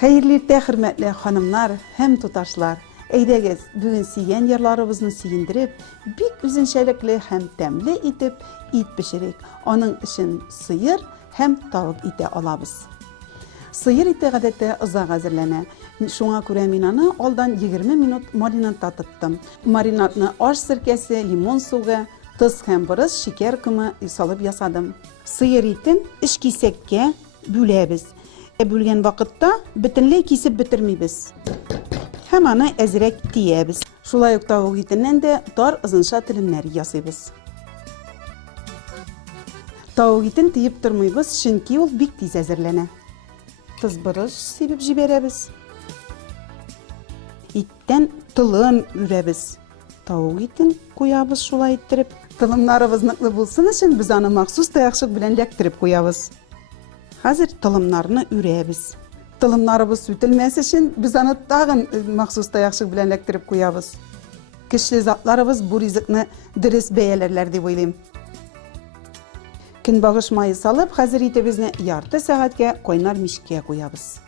Hayırlı irte hürmetli hanımlar hem tutaşlar. Eydegez, bugün siyen yerlarımızı siyindirip, bik üzünçelikli hem temli itip, it pişirik. Onun için sıyır hem tavuk ite alabız. Sıyır ite gadette ızak hazırlana. Şuna göre minanı oldan 20 minut marinat tatıttım. Marinatını aş sirkesi, limon suyu, tuz hem biraz şeker kımı salıp yasadım. Sıyır itin iş kisekke bülebiz. Bülgen vakitte bütünlüğü kesip bitirmeyiz. Hemen ezrek diyebiz. Şulayık tavuk etinden de dar ızınşa dilimleri yasayız. Tavuk etin tiyip durmayız çünkü ol bik tez hazırlana. Tuz barış sebep jiberebiz. Etten tılın ürebiz. Tavuk etin koyabız şulay ettirip. Tılımlarımız nıklı bulsun için biz onu maksus tayakşık bilen lektirip koyabız. Hazır tılımlarını üreyiz. Tılımlarımız sütülmesi için biz onu dağın maksus tayakşık bilen lektirip koyabız. Kişli zatlarımız bu rizikni dürüst beyelerler diye oylayım. Gün bağışmayı salıp, hazır itimizni yartı saatke koynar mişkiye koyabız.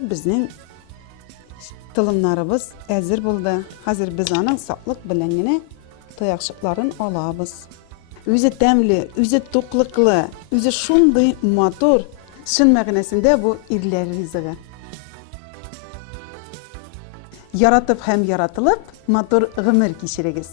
Bizning tılımlarımız hazır buldu. Hazır biz onun sağlık bilen yine tayakşıkların alabız. Özü temli, özü tokluklu, özü şunday motor. Şun mağnesinde bu irler rizığı. Yaratıp hem yaratılıp motor gımır kişiririz.